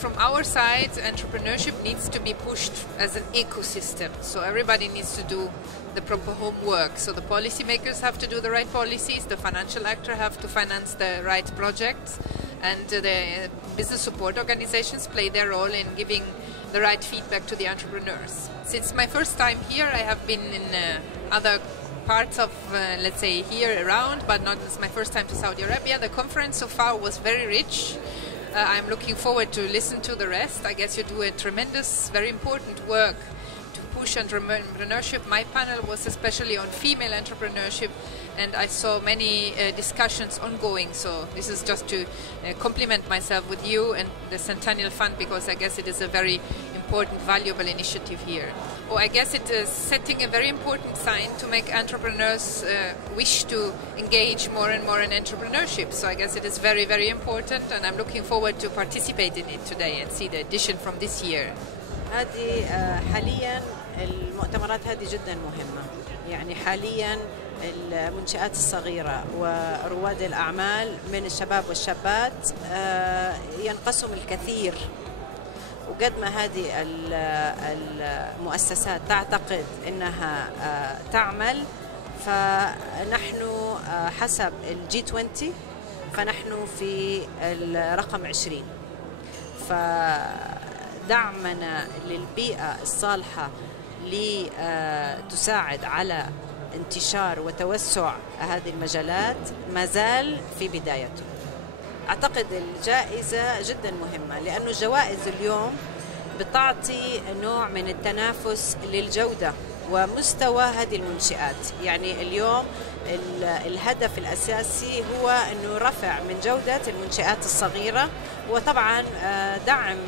from our side, entrepreneurship needs to be pushed as an ecosystem. So everybody needs to do the proper homework. So the policymakers have to do the right policies, the financial actors have to finance the right projects, and the business support organizations play their role in giving the right feedback to the entrepreneurs. Since my first time here, I have been in other parts of, let's say, here around, but not it's my first time to Saudi Arabia. The conference so far was very rich. I'm looking forward to listen to the rest. I guess you do a tremendous, very important work to push entrepreneurship. My panel was especially on female entrepreneurship, and I saw many discussions ongoing. So this is just to compliment myself with you and the Centennial Fund, because I guess it is a very important, valuable initiative here. Oh, I guess it is setting a very important sign to make entrepreneurs wish to engage more and more in entrepreneurship. So I guess it is very, very important, and I'm looking forward to participate in it today and see the edition from this year. هذه حاليا المؤتمرات هذه جدا مهمة. يعني حاليا المنشآت الصغيرة ورواد الأعمال من الشباب والشابات ينقسم الكثير، وقد ما هذه المؤسسات تعتقد أنها تعمل، فنحن حسب الجي 20 فنحن في الرقم 20. فدعمنا للبيئة الصالحة لتساعد على انتشار وتوسع هذه المجالات ما زال في بدايته. أعتقد الجائزة جدا مهمة، لأن الجوائز اليوم بتعطي نوع من التنافس للجودة ومستوى هذه المنشآت. يعني اليوم الهدف الأساسي هو أنه رفع من جودة المنشآت الصغيرة، وطبعا دعم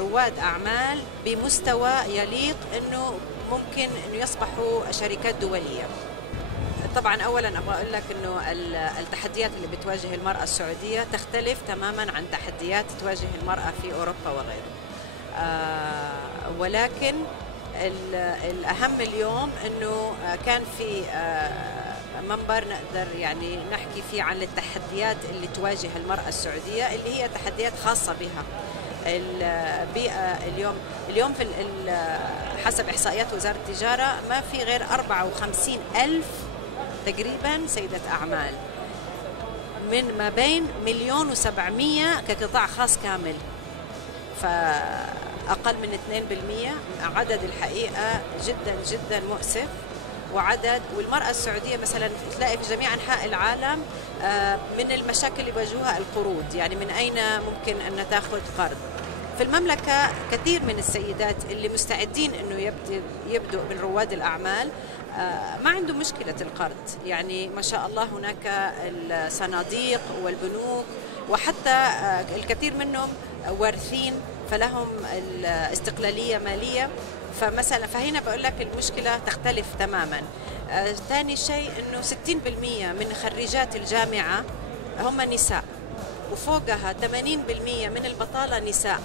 رواد أعمال بمستوى يليق أنه ممكن أنه يصبحوا شركات دولية. طبعا أولا أبغى أقول لك أنه التحديات اللي بتواجه المرأة السعودية تختلف تماما عن تحديات تواجه المرأة في أوروبا وغيره، ولكن الأهم اليوم أنه كان في منبر نقدر يعني نحكي فيه عن التحديات اللي تواجه المرأة السعودية، اللي هي تحديات خاصة بها. البيئة اليوم في حسب إحصائيات وزارة التجارة ما في غير 54,000 تقريبا سيدة أعمال، من ما بين 1,700,000 كقطاع خاص كامل، فأقل من 2%. عدد الحقيقة جدا جدا مؤسف. والمرأة السعودية مثلا تلاقي في جميع أنحاء العالم من المشاكل اللي يواجهوها القروض، يعني من أين ممكن أن تأخذ قرض. في المملكة كثير من السيدات اللي مستعدين أنه يبدأ من رواد الأعمال ما عندهم مشكلة القرض، يعني ما شاء الله هناك الصناديق والبنوك، وحتى الكثير منهم وارثين فلهم الاستقلالية مالية. فهنا بقول لك المشكلة تختلف تماما. ثاني شيء أنه 60% من خريجات الجامعة هم نساء، وفوقها 80% من البطالة نساء.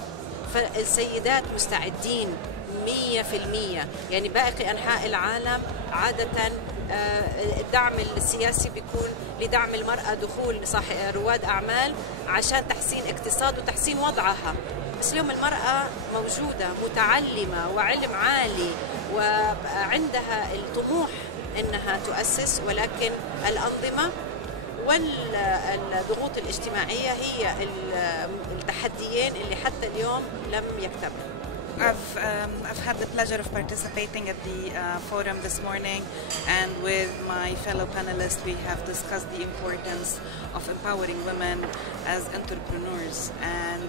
فالسيدات مستعدين 100%. يعني باقي أنحاء العالم عادة الدعم السياسي بيكون لدعم المرأة دخول رواد أعمال عشان تحسين اقتصاد وتحسين وضعها، بس اليوم المرأة موجودة متعلمة وعلم عالي وعندها الطموح أنها تؤسس، ولكن الأنظمة والضغوط الاجتماعية هي التحديين اللي حتى اليوم لم يكتملوا. I've had the pleasure of participating at the forum this morning, and with my fellow panelists we have discussed the importance of empowering women as entrepreneurs, and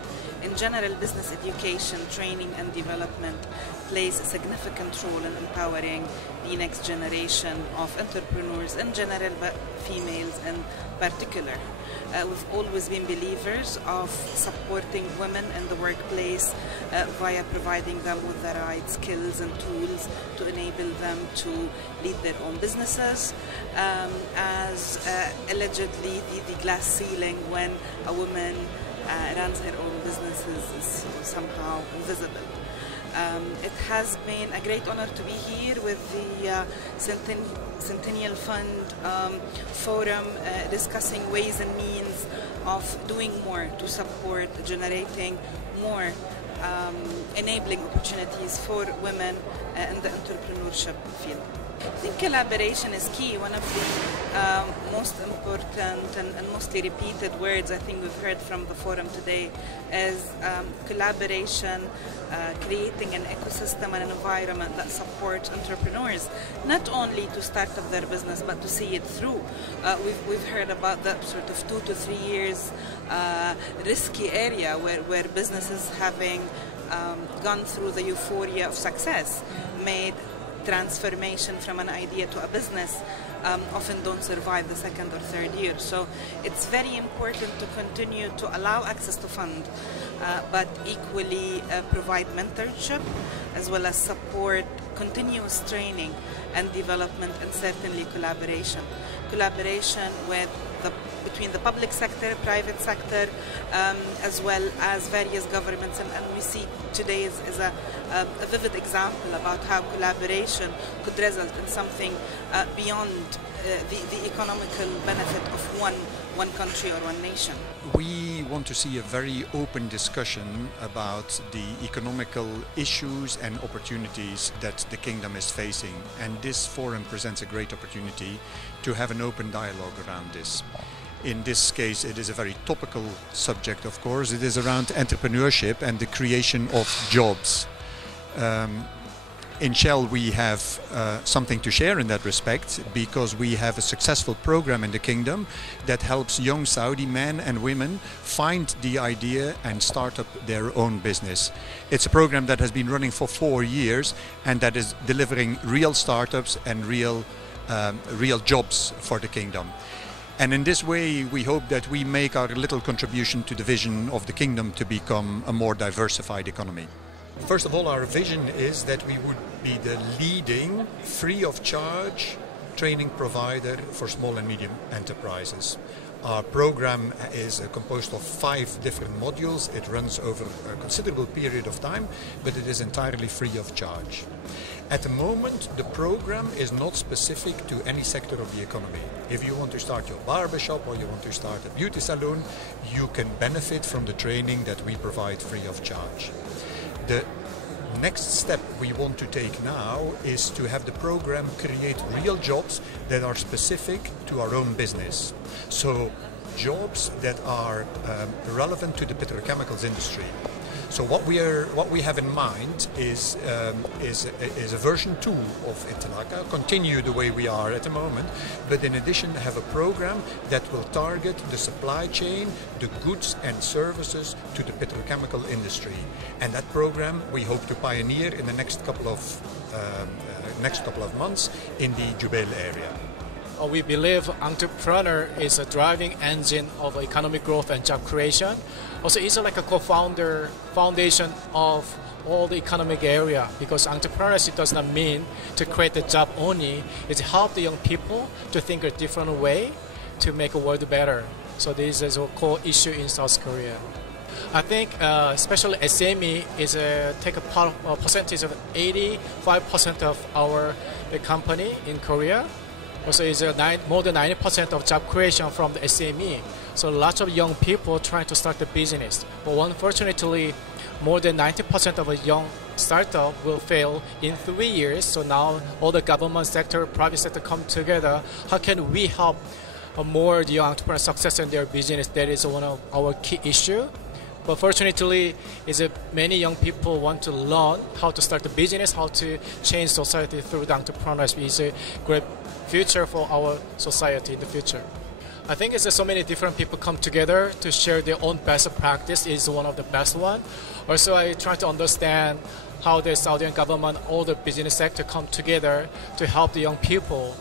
in general business education, training and development plays a significant role in empowering the next generation of entrepreneurs in general, but females in particular. We've always been believers of supporting women in the workplace via providing them with the right skills and tools to enable them to lead their own businesses, as allegedly the glass ceiling when a woman runs her own businesses is somehow invisible. It has been a great honor to be here with the Centennial Fund Forum discussing ways and means of doing more to support generating more enabling opportunities for women in the entrepreneurship field. I think collaboration is key. One of the most important and mostly repeated words I think we've heard from the forum today is collaboration, creating an ecosystem and an environment that supports entrepreneurs, not only to start up their business but to see it through. We've heard about the sort of 2 to 3 years risky area where businesses having gone through the euphoria of success made transformation from an idea to a business often don't survive the second or third year. So it's very important to continue to allow access to fund, but equally provide mentorship as well as support continuous training and development, and certainly collaboration. Collaboration between the public sector, private sector, as well as various governments, and we see today is a vivid example about how collaboration could result in something beyond the economical benefit of one country or one nation. We want to see a very open discussion about the economical issues and opportunities that the Kingdom is facing, and this forum presents a great opportunity to have an open dialogue around this. In this case, it is a very topical subject, of course. It is around entrepreneurship and the creation of jobs. In Shell, we have something to share in that respect, because we have a successful program in the Kingdom that helps young Saudi men and women find the idea and start up their own business. It's a program that has been running for 4 years and that is delivering real startups and real jobs for the Kingdom. And in this way, we hope that we make our little contribution to the vision of the Kingdom to become a more diversified economy. First of all, our vision is that we would be the leading, free of charge training provider for small and medium enterprises. Our program is composed of 5 different modules. It runs over a considerable period of time, but it is entirely free of charge. At the moment, the program is not specific to any sector of the economy. If you want to start your barbershop or you want to start a beauty salon, you can benefit from the training that we provide free of charge. The next step we want to take now is to have the program create real jobs that are specific to our own business. So jobs that are relevant to the petrochemicals industry. So what we have in mind is a version 2 of Intelaka, continue the way we are at the moment, but in addition have a program that will target the supply chain, the goods and services to the petrochemical industry. And that program we hope to pioneer in the next couple of months in the Jubail area. We believe entrepreneur is a driving engine of economic growth and job creation. Also, it's like a foundation of all the economic area, because entrepreneurship does not mean to create a job only. It's help the young people to think a different way to make the world better. So this is a core issue in South Korea. I think especially SME is take a percentage of 85% of our company in Korea. Also, is more than 90% of job creation from the SME. So lots of young people trying to start a business. But unfortunately, more than 90% of a young startup will fail in 3 years. So now all the government sector, private sector come together. How can we help more young entrepreneurs success in their business? That is one of our key issue. But fortunately, many young people want to learn how to start a business, how to change society through the entrepreneurship. It's a great future for our society in the future. I think it's so many different people come together to share their own best practice is one of the best one. Also, I try to understand how the Saudi government, all the business sector come together to help the young people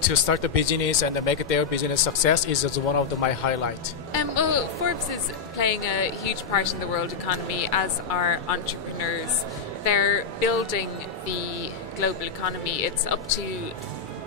to start the business and make their business success is one of my highlights. Well, Forbes is playing a huge part in the world economy, as are entrepreneurs. They're building the global economy. It's up to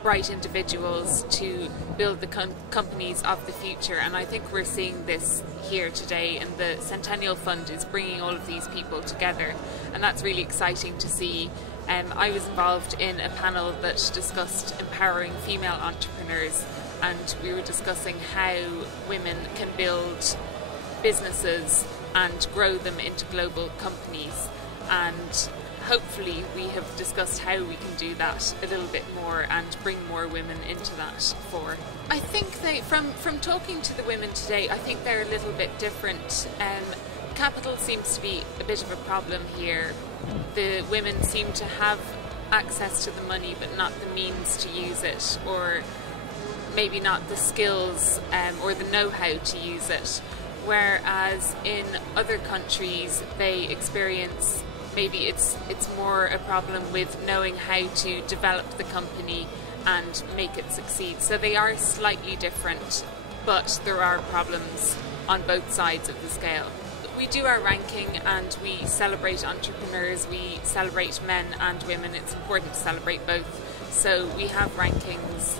bright individuals to build the companies of the future, and I think we're seeing this here today, and the Centennial Fund is bringing all of these people together, and that's really exciting to see. I was involved in a panel that discussed empowering female entrepreneurs, and we were discussing how women can build businesses and grow them into global companies. And hopefully we have discussed how we can do that a little bit more and bring more women into that fore. I think from talking to the women today, I think they're a little bit different. Capital seems to be a bit of a problem here. The women seem to have access to the money but not the means to use it, or maybe not the skills or the know-how to use it. Whereas in other countries they experience maybe it's more a problem with knowing how to develop the company and make it succeed. So they are slightly different, but there are problems on both sides of the scale. We do our ranking and we celebrate entrepreneurs, we celebrate men and women. It's important to celebrate both. So we have rankings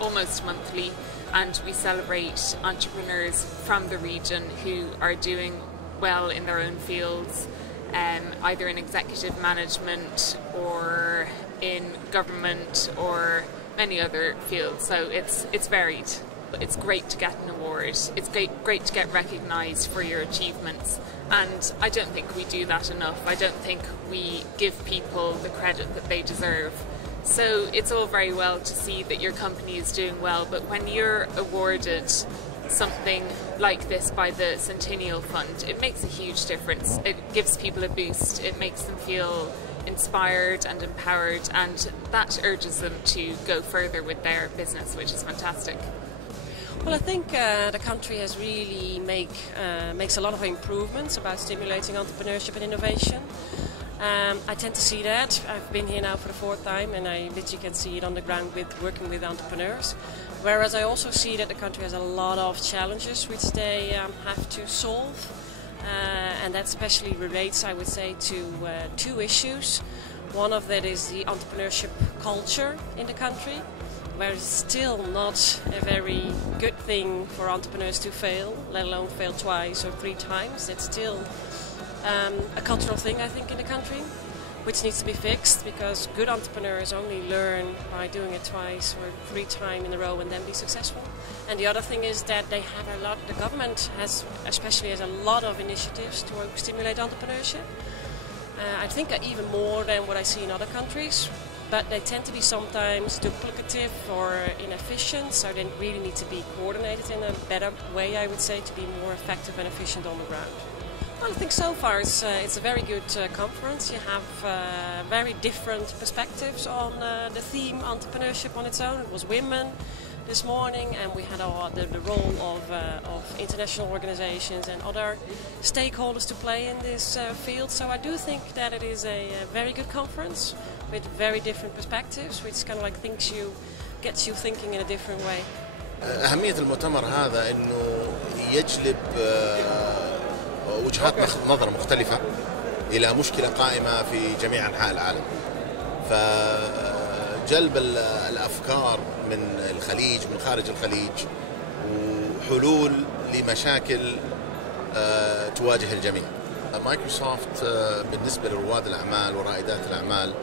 almost monthly, and we celebrate entrepreneurs from the region who are doing well in their own fields, either in executive management or in government or many other fields. So it's varied. It's great to get an award. It's great to get recognised for your achievements, and I don't think we do that enough. I don't think we give people the credit that they deserve. So it's all very well to see that your company is doing well, but when you're awarded something like this by the Centennial Fund, it makes a huge difference. It gives people a boost. It makes them feel inspired and empowered, and that urges them to go further with their business, which is fantastic. Well, I think the country has really makes a lot of improvements about stimulating entrepreneurship and innovation. I tend to see that. I've been here now for the fourth time, and I literally can see it on the ground with working with entrepreneurs. Whereas I also see that the country has a lot of challenges which they have to solve, and that especially relates, I would say, to two issues. One of that is the entrepreneurship culture in the country, where it's still not a very good thing for entrepreneurs to fail, let alone fail twice or three times. It's still a cultural thing, I think, in the country, which needs to be fixed, because good entrepreneurs only learn by doing it twice or three times in a row and then be successful. And the other thing is that they have a lot, the government especially has a lot of initiatives to stimulate entrepreneurship. I think even more than what I see in other countries, but they tend to be sometimes duplicative or inefficient, so they really need to be coordinated in a better way, I would say, to be more effective and efficient on the ground. Well, I think so far it's a very good conference. You have very different perspectives on the theme entrepreneurship on its own. It was women this morning, and we had the role of international organizations and other stakeholders to play in this field. So I do think that it is a very good conference with very different perspectives, which kind of like gets you thinking in a different way. أهمية المؤتمر هذا إنه يجلب وجهات نظر مختلفة إلى مشكلة قائمة في جميع أنحاء العالم. فجلب الأفكار من الخليج من خارج الخليج وحلول لمشاكل تواجه الجميع. مايكروسوفت بالنسبة لرواد الأعمال ورائدات الأعمال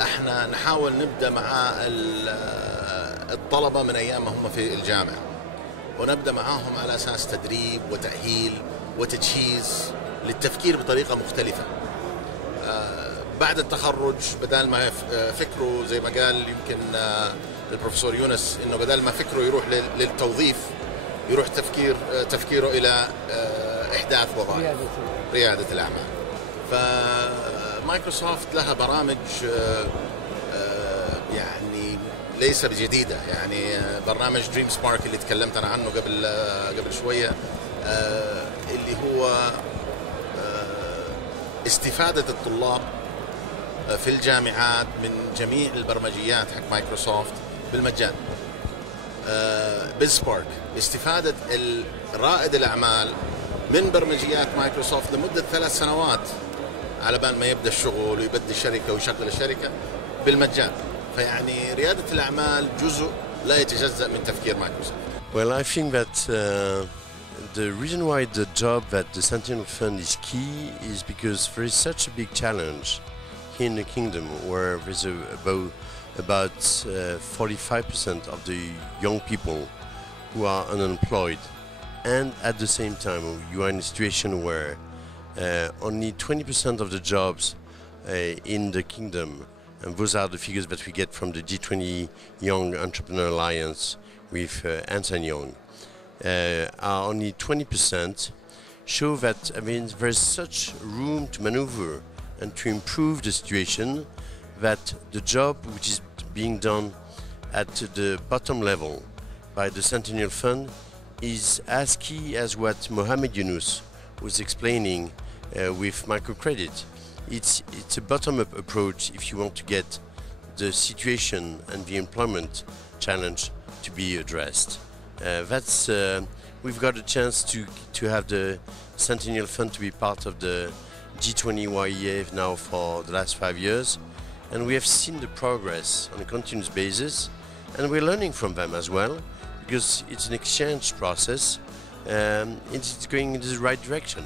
احنا نحاول نبدأ مع الطلبة من أيام ما هم في الجامعة، ونبدأ معاهم على أساس تدريب وتأهيل وتجهيز للتفكير بطريقة مختلفة. بعد التخرج بدل ما فكره زي ما قال يمكن البروفيسور يونس، انه بدل ما فكره يروح للتوظيف يروح تفكيره الى احداث وظائف، ريادة الأعمال. فمايكروسوفت لها برامج يعني ليس بجديدة، يعني برنامج دريم سبارك اللي تكلمت أنا عنه قبل شوية، اللي هو استفادة الطلاب في الجامعات من جميع البرمجيات حق مايكروسوفت بالمجان. بالسبارك استفادة رائد الأعمال من برمجيات مايكروسوفت لمدة 3 سنوات على بال ما يبدأ الشغل ويبدأ الشركة ويشغل الشركة بالمجان. فيعني ريادة الأعمال جزء لا يتجزأ من تفكير مايكروسوفت. Well, I think that the reason why the job at the Centennial Fund is key is because there is such a big challenge here in the kingdom, where there's about 45% of the young people who are unemployed, and at the same time you are in a situation where only 20% of the jobs in the kingdom, and those are the figures that we get from the G20 Young Entrepreneur Alliance with Ernst & Young, are only 20%, show that there's such room to maneuver and to improve the situation, that the job which is being done at the bottom level by the Centennial Fund is as key as what Mohamed Yunus was explaining with microcredit. It's a bottom-up approach if you want to get the situation and the employment challenge to be addressed. We've got a chance to have the Centennial Fund to be part of the G20 YEA now for the last 5 years, and we have seen the progress on a continuous basis, and we're learning from them as well, because it's an exchange process and it's going in the right direction.